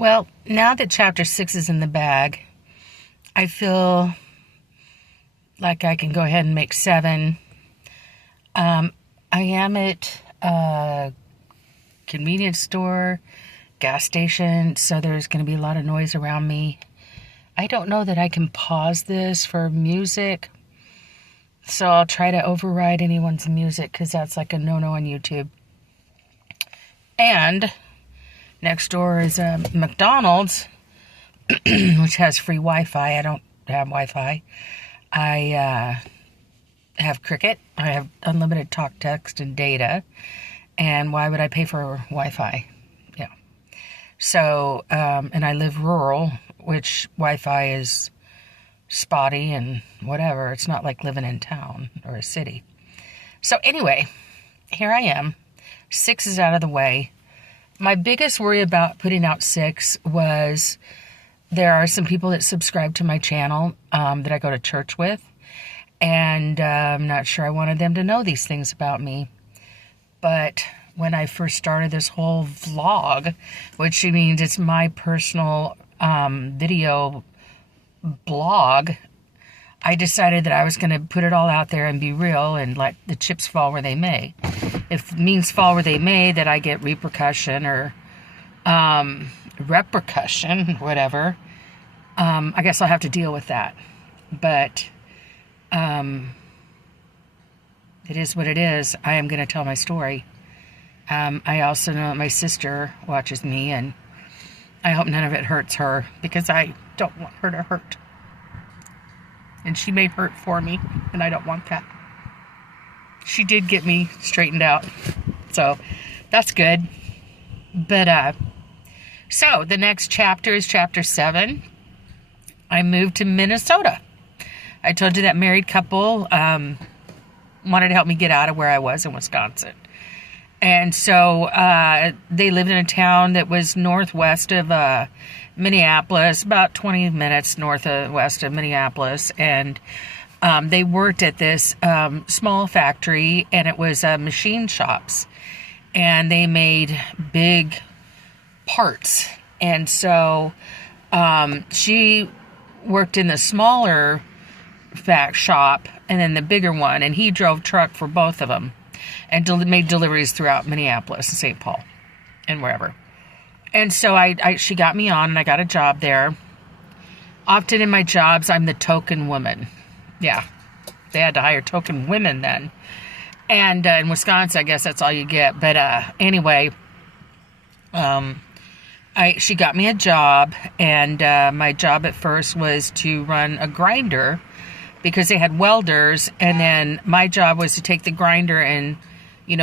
Well, now that chapter 6 is in the bag, I feel like I can go ahead and make 7. I am at a convenience store, gas station, so there's going to be a lot of noise around me. I don't know that I can pause this for music, so I'll try to override anyone's music because that's like a no-no on YouTube. And next door is a McDonald's, which has free Wi-Fi. I don't have Wi-Fi. I have Cricket. I have unlimited talk, text, and data. And why would I pay for Wi-Fi? Yeah. So, and I live rural, which Wi-Fi is spotty and whatever. It's not like living in town or a city. So anyway, here I am. 6 is out of the way. My biggest worry about putting out 6 was there are some people that subscribe to my channel that I go to church with. And I'm not sure I wanted them to know these things about me. But when I first started this whole vlog, which means it's my personal video blog, I decided that I was going to put it all out there and be real and let the chips fall where they may. If it means fall where they may, that I get repercussion or repercussion, whatever, I guess I'll have to deal with that. But it is what it is. I am going to tell my story. I also know that my sister watches me, and I hope none of it hurts her, because I don't want her to hurt. And she may hurt for me, and I don't want that. She did get me straightened out, so that's good. But, so the next chapter is chapter 7. I moved to Minnesota. I told you that married couple wanted to help me get out of where I was in Wisconsin. And so they lived in a town that was northwest of Minneapolis, about 20 minutes northwest of Minneapolis. And they worked at this small factory, and it was machine shops. And they made big parts. And so she worked in the smaller shop and then the bigger one, and he drove truck for both of them and made deliveries throughout Minneapolis and St. Paul and wherever. And so she got me on, and I got a job there. Often in my jobs, I'm the token woman. Yeah, they had to hire token women then. And in Wisconsin, I guess that's all you get. But anyway, she got me a job, and my job at first was to run a grinder, because they had welders, and then my job was to take the grinder and,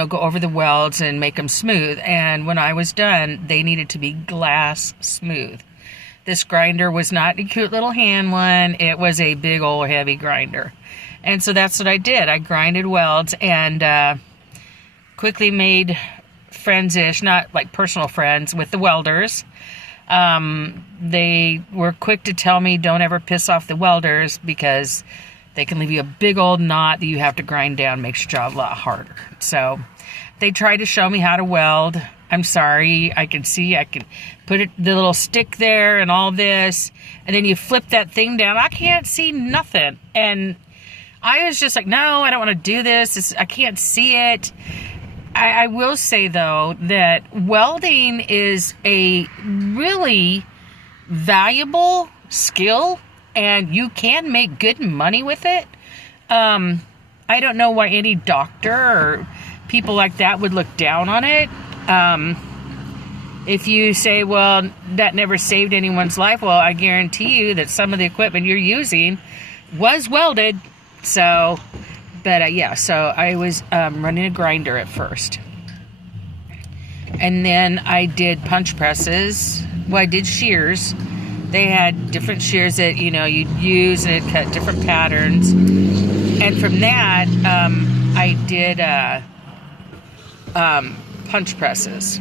go over the welds and make them smooth. And when I was done, they needed to be glass smooth. This grinder was not a cute little hand one. It was a big old heavy grinder. And so that's what I did. I grinded welds and quickly made friends-ish, not like personal friends, with the welders. They were quick to tell me, don't ever piss off the welders, because they can leave you a big old knot that you have to grind down, makes your job a lot harder. So they tried to show me how to weld. I'm sorry, I can put the little stick there and all this, and then you flip that thing down. I can't see nothing. And I was just like, no, I don't want to do this. I can't see it. I will say, though, that welding is a really valuable skill, and you can make good money with it. I don't know why any doctor or people like that would look down on it. If you say, well, that never saved anyone's life, well, I guarantee you that some of the equipment you're using was welded. So, but yeah, so I was running a grinder at first. And then I did punch presses. Well, I did shears. They had different shears that, you'd use, and it cut different patterns. And from that, I did punch presses.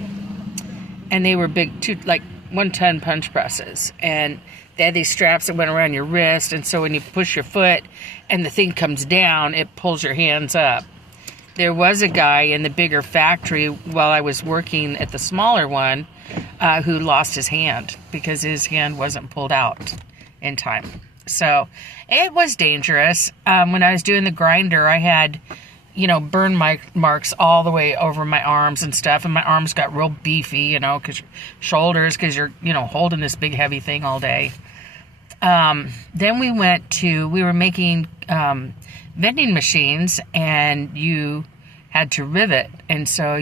And they were big, 1-ton punch presses. And they had these straps that went around your wrist. And so when you push your foot and the thing comes down, it pulls your hands up. There was a guy in the bigger factory while I was working at the smaller one. who lost his hand because his hand wasn't pulled out in time. So it was dangerous. When I was doing the grinder, I had, burn marks all the way over my arms and stuff. And my arms got real beefy, because shoulders, you're, holding this big heavy thing all day. Then we were making vending machines, and you had to rivet. And so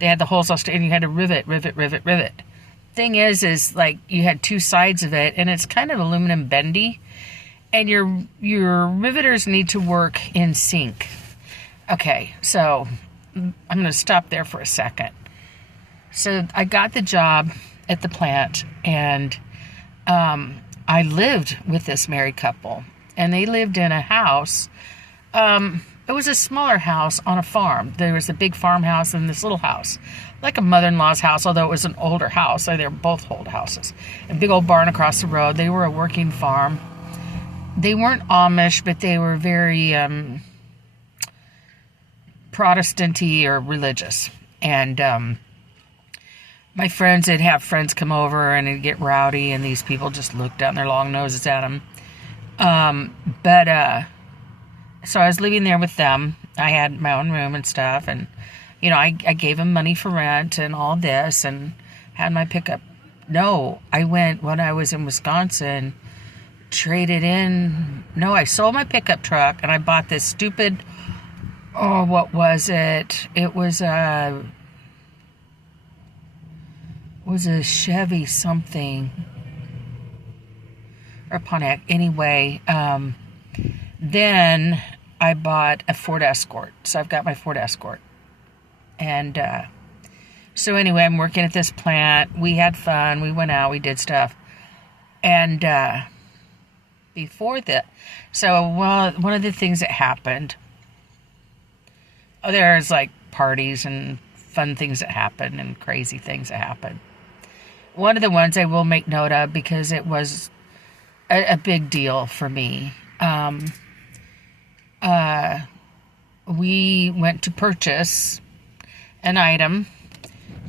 they had the holes all and you had to rivet. Thing is like you had two sides of it, and it's kind of aluminum bendy, and your riveters need to work in sync. Okay, so I'm going to stop there for a second. So I got the job at the plant, and I lived with this married couple, and they lived in a house. It was a smaller house on a farm. There was a big farmhouse and this little house, like a mother-in-law's house, although it was an older house. So they were both old houses. A big old barn across the road. They were a working farm. They weren't Amish, but they were very Protestant-y or religious. And my friends would have friends come over, and it'd get rowdy, and these people just looked down their long noses at them. So I was living there with them. I had my own room and stuff, and I gave them money for rent and all this, and had my pickup. No, I went when I was in Wisconsin, traded in. No, I sold my pickup truck, and I bought this stupid. Oh, what was it? It was a Chevy something or Pontiac. Anyway, then I bought a Ford Escort. So I've got my Ford Escort. And so anyway, I'm working at this plant. We had fun. We went out. We did stuff. And before that, one of the things that happened, there's like parties and fun things that happen and crazy things that happen. One of the ones I will make note of because it was a big deal for me. We went to purchase an item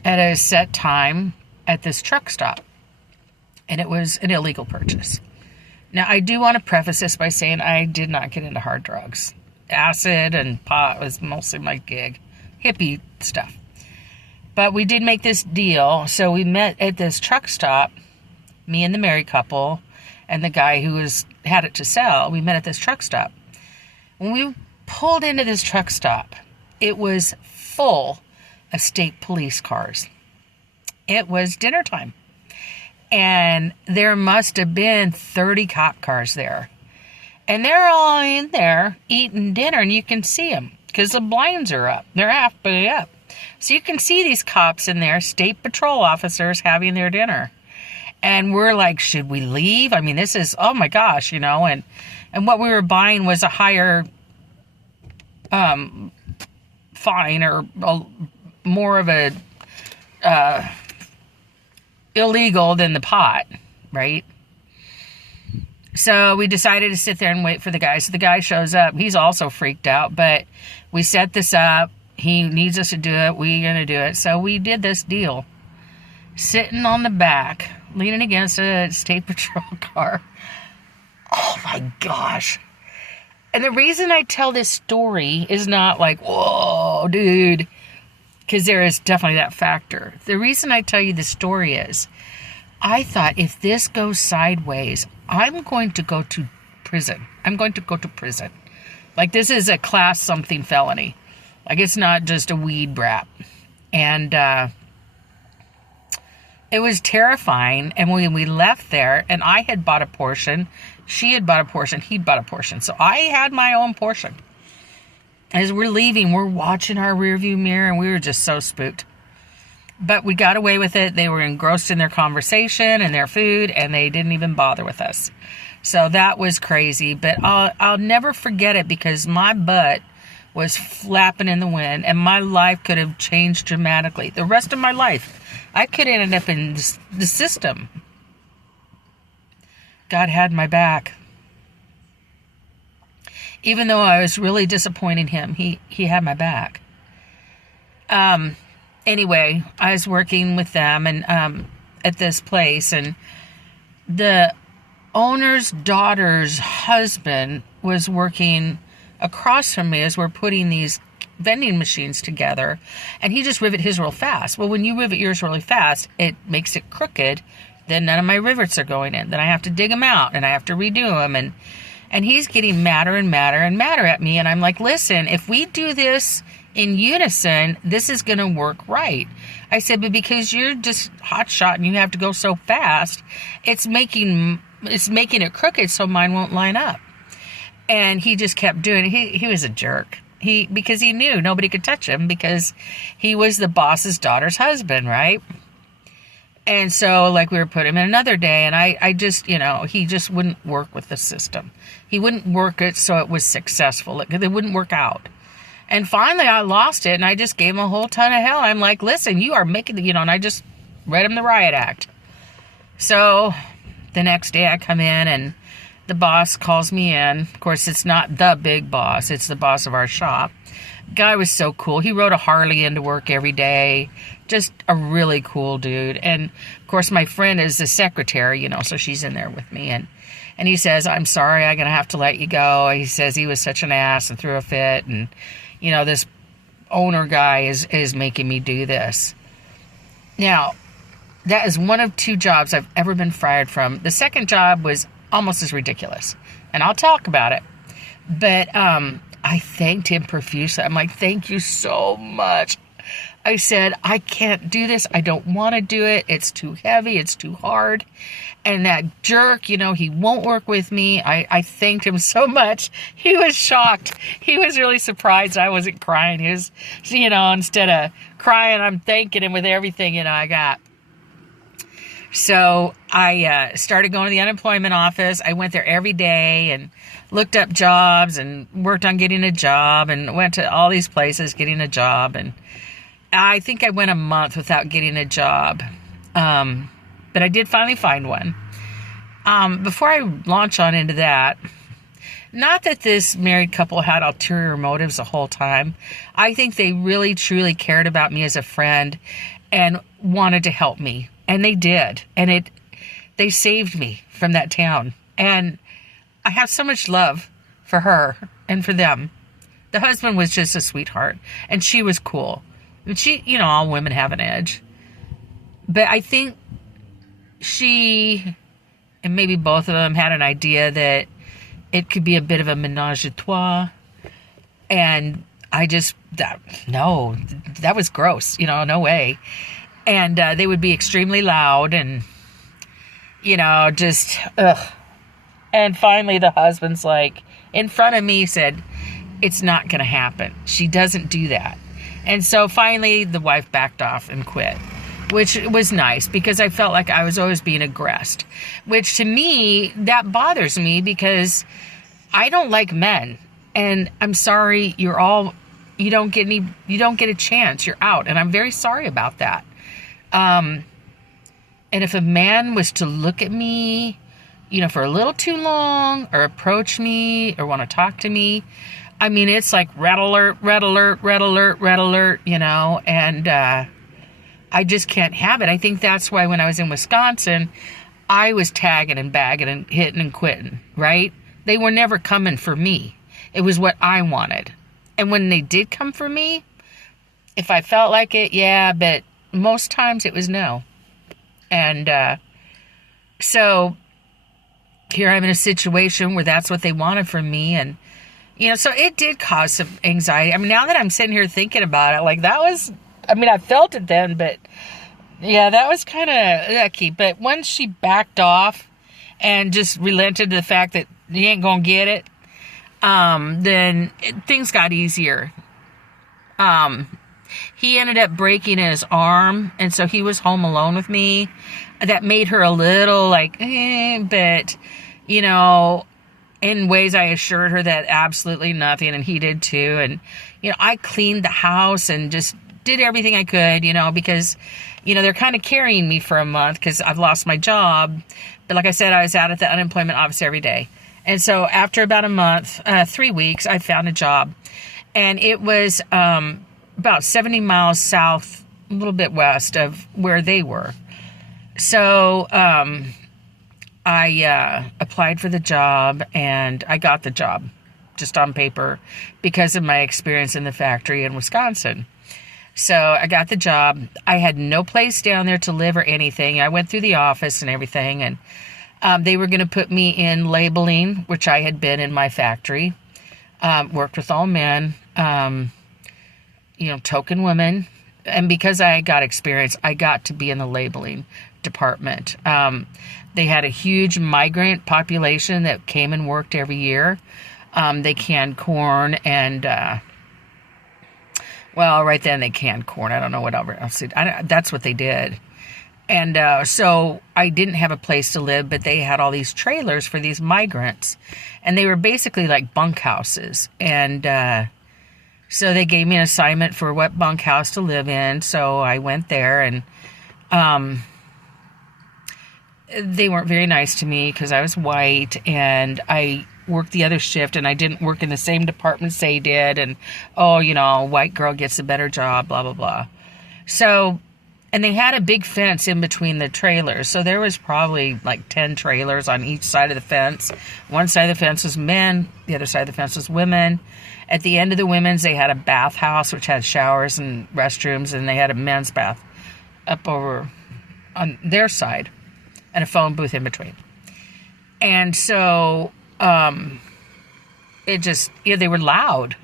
at a set time at this truck stop, and it was an illegal purchase. Now, I do want to preface this by saying I did not get into hard drugs. Acid and pot was mostly my gig, hippie stuff. But we did make this deal, so we met at this truck stop, me and the married couple, and the guy who had it to sell. We met at this truck stop. When we pulled into this truck stop, it was full of state police cars. It was dinner time. And there must have been 30 cop cars there. And they're all in there eating dinner, and you can see them because the blinds are up. They're halfway up. So you can see these cops in there, state patrol officers having their dinner. And we're like, should we leave? I mean, this is, oh my gosh, and what we were buying was a higher fine or more of a illegal than the pot, right? So we decided to sit there and wait for the guy. So the guy shows up. He's also freaked out, but we set this up. He needs us to do it. We're going to do it. So we did this deal. Sitting on the back, leaning against a state patrol car. Oh my gosh. And the reason I tell this story is not like, whoa, dude, because there is definitely that factor. The reason I tell you the story is, I thought if this goes sideways, I'm going to go to prison. I'm going to go to prison. Like, this is a class something felony. Like, it's not just a weed rap. And it was terrifying. And when we left there, and I had bought a portion, she had bought a portion, he'd bought a portion. So I had my own portion. As we're leaving, we're watching our rearview mirror, and we were just so spooked. But we got away with it. They were engrossed in their conversation and their food, and they didn't even bother with us. So that was crazy. But I'll never forget it because my butt was flapping in the wind, and my life could have changed dramatically. The rest of my life, I could have ended up in the system. God had my back. Even though I was really disappointing him, he had my back. anyway, I was working with them and at this place, and the owner's daughter's husband was working across from me as we're putting these vending machines together, and he just rivet his real fast. Well, when you rivet yours really fast, it makes it crooked. Then none of my rivets are going in. Then I have to dig them out and I have to redo them, and he's getting madder and madder and madder at me. And I'm like, listen, if we do this in unison, this is going to work right. I said, but because you're just hot shot and you have to go so fast, it's making it crooked, so mine won't line up. And he just kept doing it. He was a jerk. Because he knew nobody could touch him because he was the boss's daughter's husband, right? And so, like, we were putting him in another day, and I just, he just wouldn't work with the system. He wouldn't work it so it was successful. It wouldn't work out. And finally, I lost it, and I just gave him a whole ton of hell. I'm like, listen, you are making and I just read him the riot act. So, the next day I come in, and the boss calls me in. Of course, it's not the big boss. It's the boss of our shop. Guy was so cool. He rode a Harley into work every day. Just a really cool dude. And, of course, my friend is the secretary, so she's in there with me. And he says, I'm sorry, I'm going to have to let you go. He says he was such an ass and threw a fit. And, this owner guy is making me do this. Now, that is one of 2 jobs I've ever been fired from. The second job was almost as ridiculous. And I'll talk about it. But I thanked him profusely. I'm like, thank you so much. I said, I can't do this. I don't want to do it. It's too heavy. It's too hard. And that jerk, he won't work with me. I thanked him so much. He was shocked. He was really surprised I wasn't crying. He was, instead of crying, I'm thanking him with everything, I got. So I started going to the unemployment office. I went there every day and looked up jobs and worked on getting a job and went to all these places getting a job. And I think I went a month without getting a job. But I did finally find one. Before I launch on into that, not that this married couple had ulterior motives the whole time. I think they really, truly cared about me as a friend and wanted to help me. And they did. And they saved me from that town. And I have so much love for her and for them. The husband was just a sweetheart. And she was cool. And she, all women have an edge. But I think she, and maybe both of them, had an idea that it could be a bit of a menage a trois. And I just, that was gross. No way. And they would be extremely loud and, just, ugh. And finally the husband's like, in front of me, said, it's not going to happen. She doesn't do that. And so finally the wife backed off and quit, which was nice because I felt like I was always being aggressed, which to me, that bothers me because I don't like men. And I'm sorry, you don't get a chance. You're out. And I'm very sorry about that. And if a man was to look at me, for a little too long or approach me or want to talk to me, I mean, it's like red alert, red alert, red alert, red alert, and I just can't have it. I think that's why when I was in Wisconsin, I was tagging and bagging and hitting and quitting, right? They were never coming for me. It was what I wanted. And when they did come for me, if I felt like it, yeah, but most times it was no. And so here I'm in a situation where that's what they wanted from me. And, so it did cause some anxiety. I mean, now that I'm sitting here thinking about it, like that was, I felt it then, but yeah, that was kind of yucky. But once she backed off and just relented to the fact that you ain't going to get it, then things got easier. He ended up breaking his arm, and so he was home alone with me. That made her a little like, but, in ways I assured her that absolutely nothing, and he did too. And, I cleaned the house and just did everything I could, because, they're kind of carrying me for a month because I've lost my job. But like I said, I was out at the unemployment office every day. And so after about a month, 3 weeks, I found a job. And it was about 70 miles south little bit west of where they were. So I applied for the job, and I got the job just on paper because of my experience in the factory in Wisconsin. So I got the job. I had no place down there to live or anything. I went through the office and everything, and they were going to put me in labeling, which I had been in my factory. Worked with all men, token women. And because I got experience, I got to be in the labeling department. They had a huge migrant population that came and worked every year. They canned corn and, right then they canned corn. I don't know what else. That's what they did. And so I didn't have a place to live, but they had all these trailers for these migrants. And they were basically like bunkhouses. And so they gave me an assignment for what bunkhouse to live in. So I went there, and they weren't very nice to me because I was white, and I worked the other shift, and I didn't work in the same departments they did. And, white girl gets a better job, blah, blah, blah. So, and they had a big fence in between the trailers. So there was probably like 10 trailers on each side of the fence. One side of the fence was men. The other side of the fence was women. At the end of the women's, they had a bathhouse, which had showers and restrooms, and they had a men's bath up over on their side and a phone booth in between. And so it just, they were loud,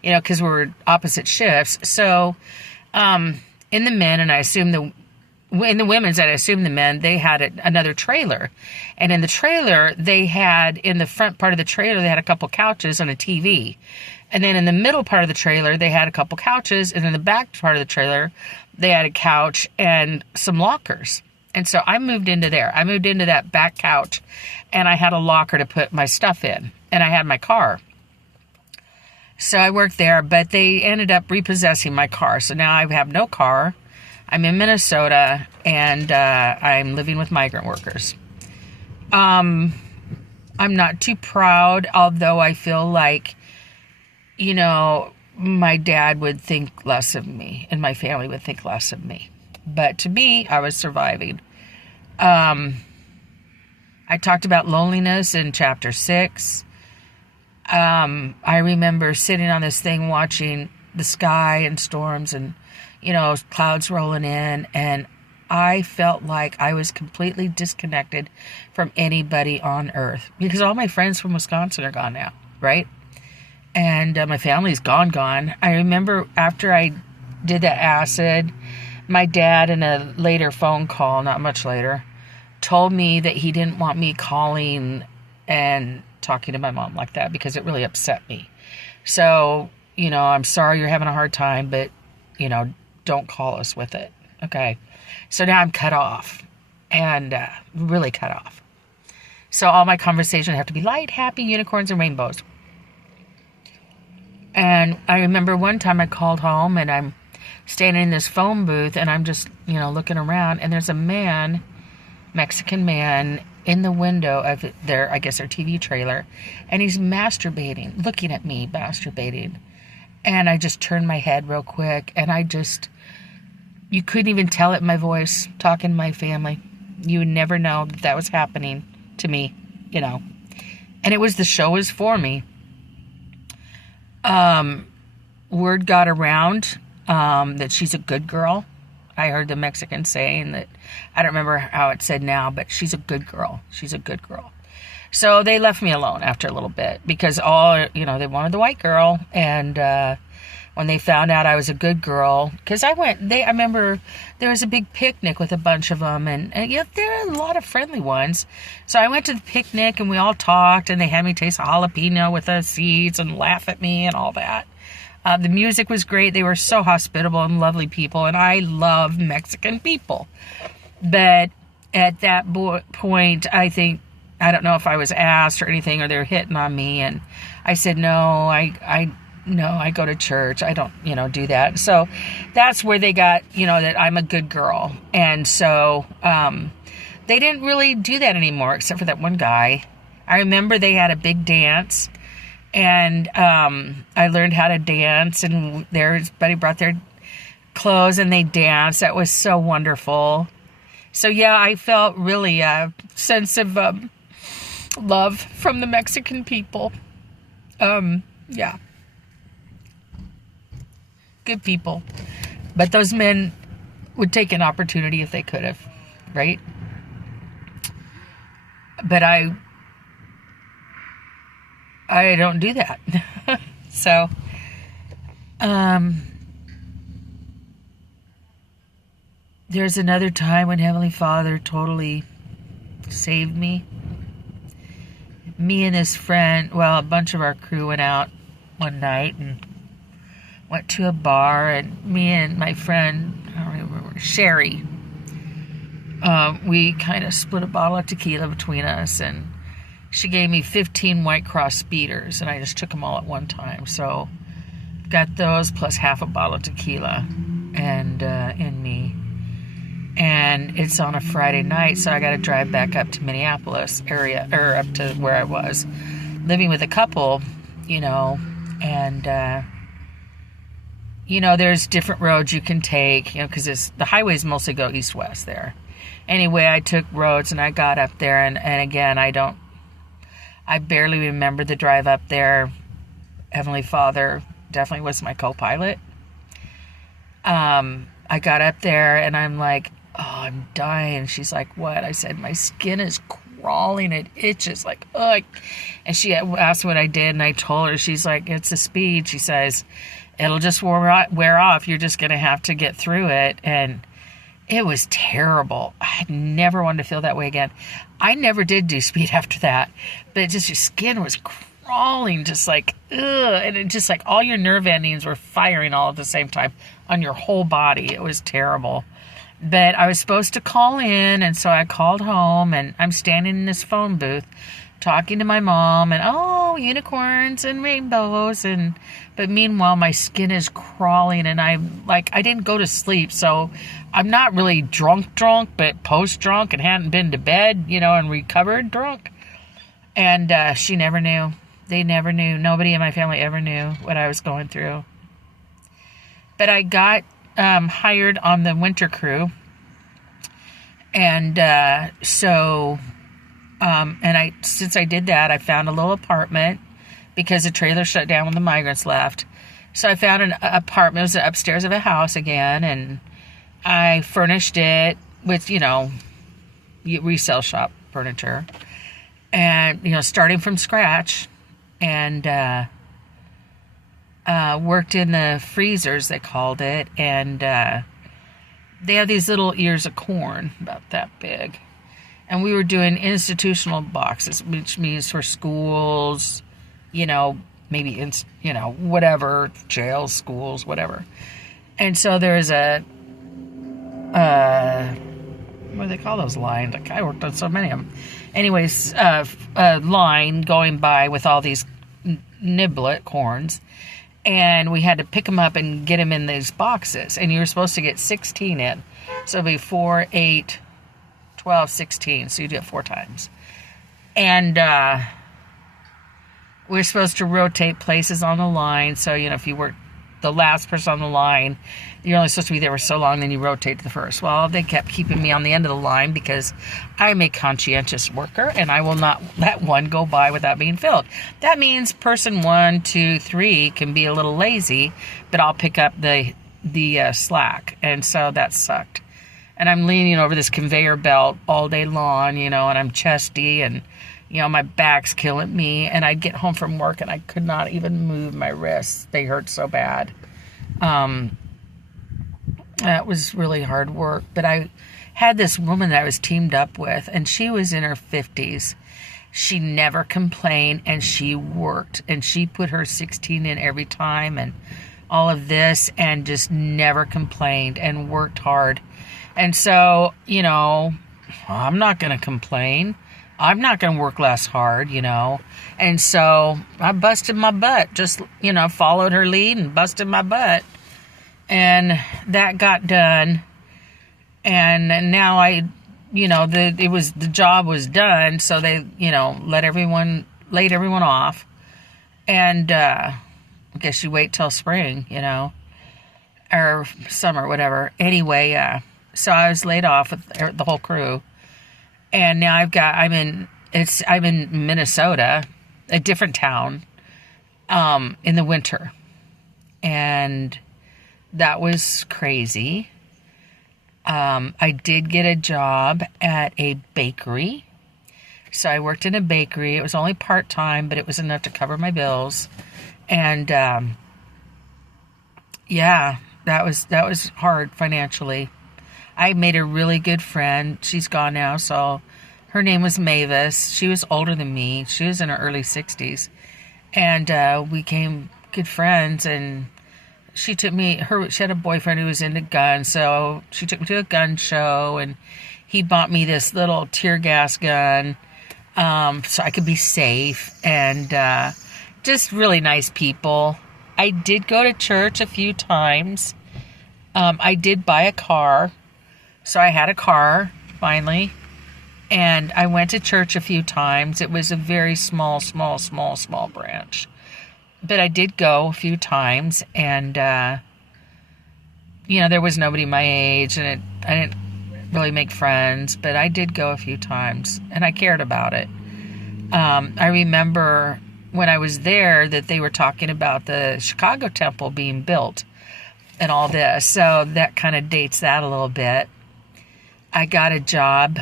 because we were opposite shifts. So in the men, and I assume in the women's, I assume the men, they had another trailer. And in the trailer, they had, in the front part of the trailer, they had a couple couches and a TV. And then in the middle part of the trailer, they had a couple couches. And in the back part of the trailer, they had a couch and some lockers. And so I moved into there. I moved into that back couch, and I had a locker to put my stuff in. And I had my car. So I worked there, but they ended up repossessing my car. So now I have no car. I'm in Minnesota, and I'm living with migrant workers. I'm not too proud, although I feel like, my dad would think less of me, and my family would think less of me. But to me, I was surviving. I talked about loneliness in chapter 6. I remember sitting on this thing watching the sky and storms and, clouds rolling in, and I felt like I was completely disconnected from anybody on earth because all my friends from Wisconsin are gone now, right? And my family's gone. I remember after I did that acid, my dad, in a later phone call, not much later, told me that he didn't want me calling and talking to my mom like that because it really upset me. So, I'm sorry you're having a hard time, but, don't call us with it. Okay. So now I'm cut off, and really cut off. So all my conversations have to be light, happy, unicorns, and rainbows. And I remember one time I called home, and I'm standing in this phone booth, and I'm just, looking around, and there's a man, Mexican man, in the window of their TV trailer, and he's masturbating, looking at me, masturbating. And I just turned my head real quick, and you couldn't even tell it in my voice, talking to my family. You would never know that was happening to me, And the show was for me. Word got around that she's a good girl. I heard the Mexicans saying that, I don't remember how it said now, but she's a good girl. She's a good girl. So they left me alone after a little bit because they wanted the white girl. And when they found out I was a good girl, because I remember there was a big picnic with a bunch of them, and there are a lot of friendly ones. So I went to the picnic, and we all talked, and they had me taste a jalapeno with the seeds and laugh at me and all that. The music was great. They were so hospitable and lovely people, and I love Mexican people. But at that point, I don't know if I was asked or anything, or they were hitting on me, and I said, no, I go to church. I don't, do that. So that's where they got, that I'm a good girl. And so they didn't really do that anymore, except for that one guy. I remember they had a big dance, and I learned how to dance, and everybody brought their clothes and they danced. That was so wonderful. So yeah, I felt really a sense of love from the Mexican people. Yeah. Good people. But those men would take an opportunity if they could have, right? But I don't do that. So, there's another time when Heavenly Father totally saved me. Me and his friend, well, a bunch of our crew went out one night and went to a bar, and me and my friend, I don't remember, Sherry, we kind of split a bottle of tequila between us, and she gave me 15 White Cross speeders, and I just took them all at one time. So got those plus half a bottle of tequila and in me. And it's on a Friday night, so I got to drive back up to Minneapolis area, or up to where I was living with a couple, and there's different roads you can take, because the highways mostly go east-west there. Anyway, I took roads, and I got up there, and again, I barely remember the drive up there. Heavenly Father definitely was my co-pilot. I got up there, and I'm like, oh, I'm dying. She's like, what? I said, my skin is crawling. It itches like, ugh. And she asked what I did, and I told her. She's like, it's a speed. She says, it'll just wear off. You're just going to have to get through it. And it was terrible. I never wanted to feel that way again. I never did do speed after that. But just your skin was crawling, just like, ugh. And it just like all your nerve endings were firing all at the same time on your whole body. It was terrible. But I was supposed to call in, and so I called home, and I'm standing in this phone booth talking to my mom, and unicorns and rainbows, but meanwhile my skin is crawling, and I didn't go to sleep, so I'm not really drunk, but post-drunk, and hadn't been to bed, and recovered drunk. And she never knew. They never knew. Nobody in my family ever knew what I was going through. But I got hired on the winter crew, and since I did that, I found a little apartment because the trailer shut down when the migrants left. So I found an apartment. It was upstairs of a house again, and I furnished it with resale shop furniture, and starting from scratch, and worked in the freezers, they called it, and they have these little ears of corn about that big, and we were doing institutional boxes, which means for schools, maybe whatever, jails, schools, whatever. And so there's a what do they call those lines? I worked on so many of them. Anyways, a line going by with all these niblet corns, and we had to pick them up and get them in these boxes, and you were supposed to get 16 in, so it'd be 4, 8, 12, 16, so you do it 4 times. And we're supposed to rotate places on the line, so if you work the last person on the line, you're only supposed to be there for so long, then you rotate to the first. Well, they kept keeping me on the end of the line because I'm a conscientious worker, and I will not let one go by without being filled. That means person 1, 2, 3 can be a little lazy, but I'll pick up the slack, and so that sucked. And I'm leaning over this conveyor belt all day long, and I'm chesty, and my back's killing me, and I'd get home from work and I could not even move my wrists. They hurt so bad. That was really hard work. But I had this woman that I was teamed up with, and she was in her 50s. She never complained, and she worked, and she put her 16 in every time and all of this, and just never complained and worked hard. And so, I'm not going to complain. I'm not going to work less hard, And so I busted my butt, just, followed her lead and busted my butt. And that got done. And now the job was done. So they, laid everyone off. And I guess you wait till spring, or summer, whatever. Anyway, so I was laid off with the whole crew, and now I'm in Minnesota, a different town, in the winter, and that was crazy. I did get a job at a bakery. So I worked in a bakery. It was only part-time, but it was enough to cover my bills. And yeah, that was hard financially. I made a really good friend. She's gone now, so her name was Mavis. She was older than me. She was in her early 60s. And we became good friends, and she had a boyfriend who was into guns, so she took me to a gun show, and he bought me this little tear gas gun, so I could be safe, and just really nice people. I did go to church a few times. I did buy a car, so I had a car, finally, and I went to church a few times. It was a very small branch. But I did go a few times, and, there was nobody my age, and I didn't really make friends, but I did go a few times, and I cared about it. I remember when I was there that they were talking about the Chicago Temple being built and all this, so that kind of dates that a little bit. I got a job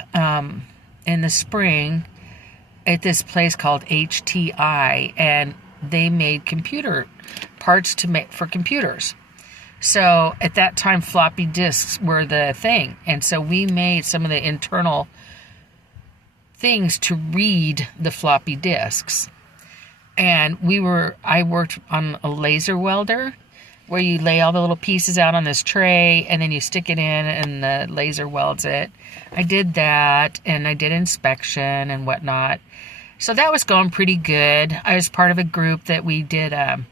in the spring at this place called HTI, and they made computer parts for computers. So at that time, floppy disks were the thing. And so we made some of the internal things to read the floppy disks. And I worked on a laser welder where you lay all the little pieces out on this tray and then you stick it in and the laser welds it. I did that, and I did inspection and whatnot. So that was going pretty good. I was part of a group that we did, anyway,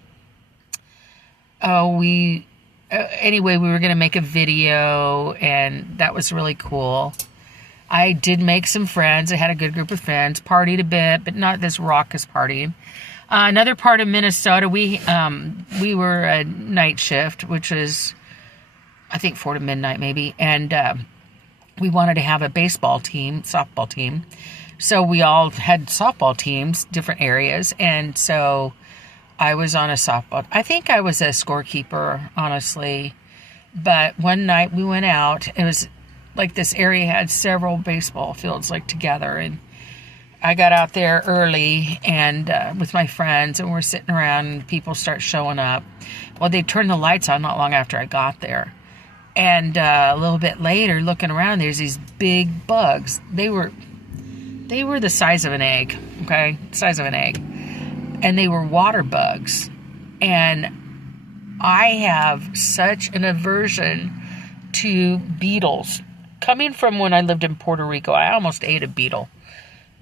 we were going to make a video, and that was really cool. I did make some friends. I had a good group of friends, partied a bit, but not this raucous partying. Another part of Minnesota, we were a night shift, which was, I think, 4 to midnight maybe, and we wanted to have a softball team. So we all had softball teams, different areas, and so I was on a softball. I think I was a scorekeeper, honestly, but one night we went out. It was like this area had several baseball fields like together, and I got out there early and with my friends, and we're sitting around, and people start showing up. Well, they turned the lights on not long after I got there, and a little bit later, looking around, there's these big bugs. They were the size of an egg, okay? Size of an egg. And they were water bugs. And I have such an aversion to beetles. Coming from when I lived in Puerto Rico, I almost ate a beetle.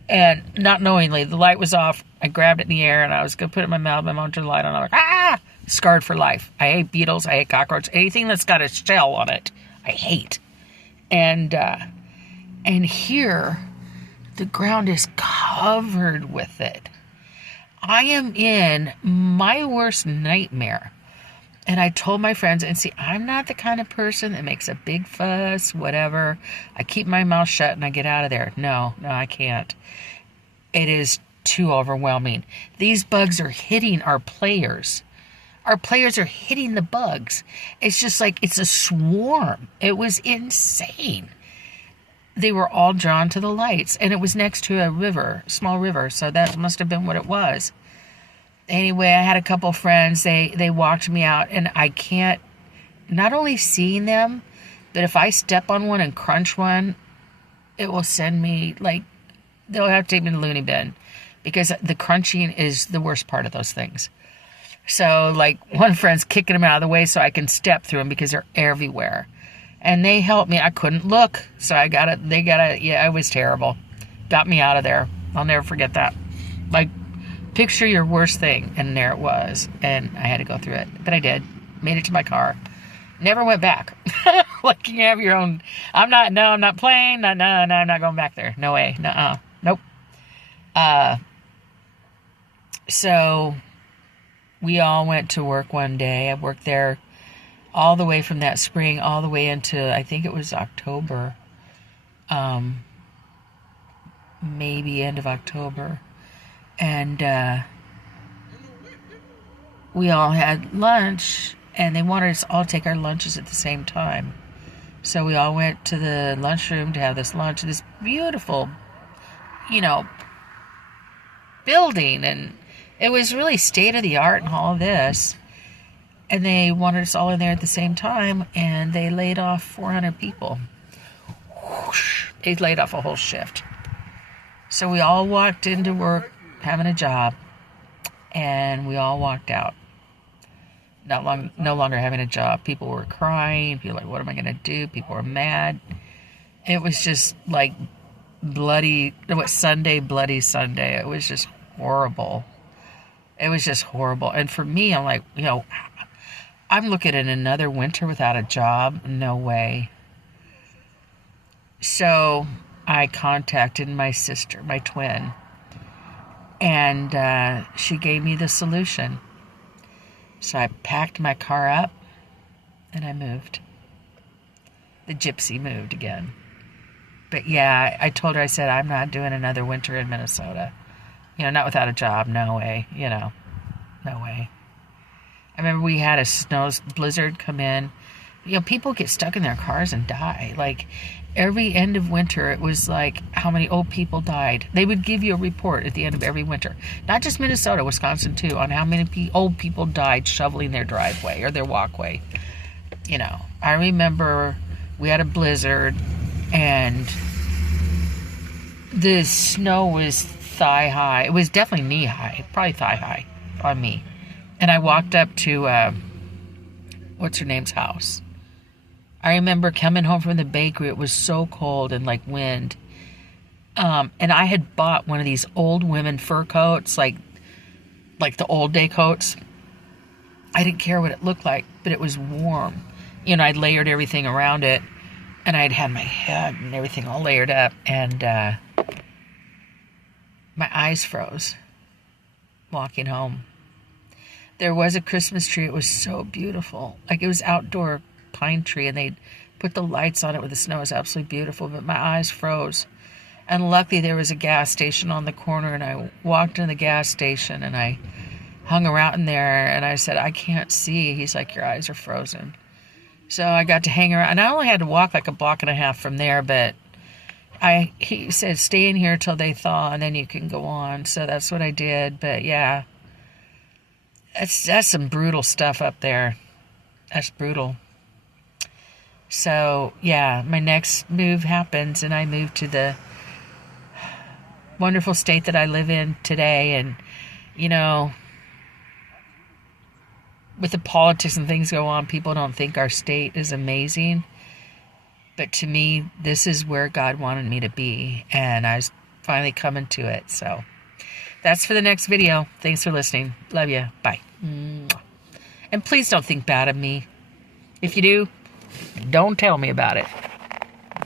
And not knowingly, the light was off. I grabbed it in the air, and I was going to put it in my mouth. My mom turned the light on. I'm like, ah! Scarred for life. I hate beetles. I hate cockroaches. Anything that's got a shell on it, I hate. And here, the ground is covered with it. I am in my worst nightmare. And I told my friends, and see, I'm not the kind of person that makes a big fuss, whatever. I keep my mouth shut and I get out of there. No, I can't. It is too overwhelming. These bugs are hitting our players. Our players are hitting the bugs. It's just like it's a swarm. It was insane. They were all drawn to the lights, and it was next to a small river, so that must have been what it was. Anyway, I had a couple friends. They walked me out, and I can't, not only seeing them, but if I step on one and crunch one, it will send me, they'll have to take me to the loony bin, because the crunching is the worst part of those things. So, one friend's kicking them out of the way so I can step through them because they're everywhere. And they helped me. I couldn't look, so it was terrible. Got me out of there. I'll never forget that. Picture your worst thing, and there it was. And I had to go through it. But I did. Made it to my car. Never went back. You have your own. I'm not playing. No, I'm not going back there. No way. Nuh-uh. Nope. So we all went to work one day. I worked there all the way from that spring all the way into, I think it was October, maybe end of October. And we all had lunch, and they wanted us all to take our lunches at the same time. So we all went to the lunchroom to have this lunch, this beautiful, building, and it was really state of the art and all of this. And they wanted us all in there at the same time, and they laid off 400 people. Whoosh. They laid off a whole shift. So we all walked into work having a job, and we all walked out. No longer having a job. People were crying. People were like, what am I going to do? People were mad. It was just like bloody Sunday. It was just horrible. It was just horrible. And for me, I'm like, I'm looking at another winter without a job. No way. So I contacted my sister, my twin, and she gave me the solution. So I packed my car up and I moved. The gypsy moved again. But yeah, I told her, I said, I'm not doing another winter in Minnesota. Not without a job. No way. No way. I remember we had a snow blizzard come in. People get stuck in their cars and die. Like, every end of winter, it was like how many old people died. They would give you a report at the end of every winter. Not just Minnesota, Wisconsin too, on how many old people died shoveling their driveway or their walkway. I remember we had a blizzard, and the snow was thigh high. It was definitely knee high, probably thigh high on me. And I walked up to, what's her name's house. I remember coming home from the bakery. It was so cold and like wind. And I had bought one of these old women fur coats, like the old day coats. I didn't care what it looked like, but it was warm. I'd layered everything around it, and I'd had my head and everything all layered up, and my eyes froze walking home. There was a Christmas tree. It was so beautiful. Like, it was outdoor pine tree, and they put the lights on it with the snow. It was absolutely beautiful, but my eyes froze. And luckily there was a gas station on the corner, and I walked in the gas station, and I hung around in there, and I said, I can't see. He's like, your eyes are frozen. So I got to hang around, and I only had to walk like a block and a half from there, but he said, stay in here till they thaw, and then you can go on. So that's what I did. But yeah, that's some brutal stuff up there. That's brutal. So, yeah, my next move happens, and I move to the wonderful state that I live in today. And, with the politics and things go on, people don't think our state is amazing. But to me, this is where God wanted me to be, and I was finally coming to it. So, that's for the next video. Thanks for listening. Love you. Bye. And please don't think bad of me. If you do, don't tell me about it.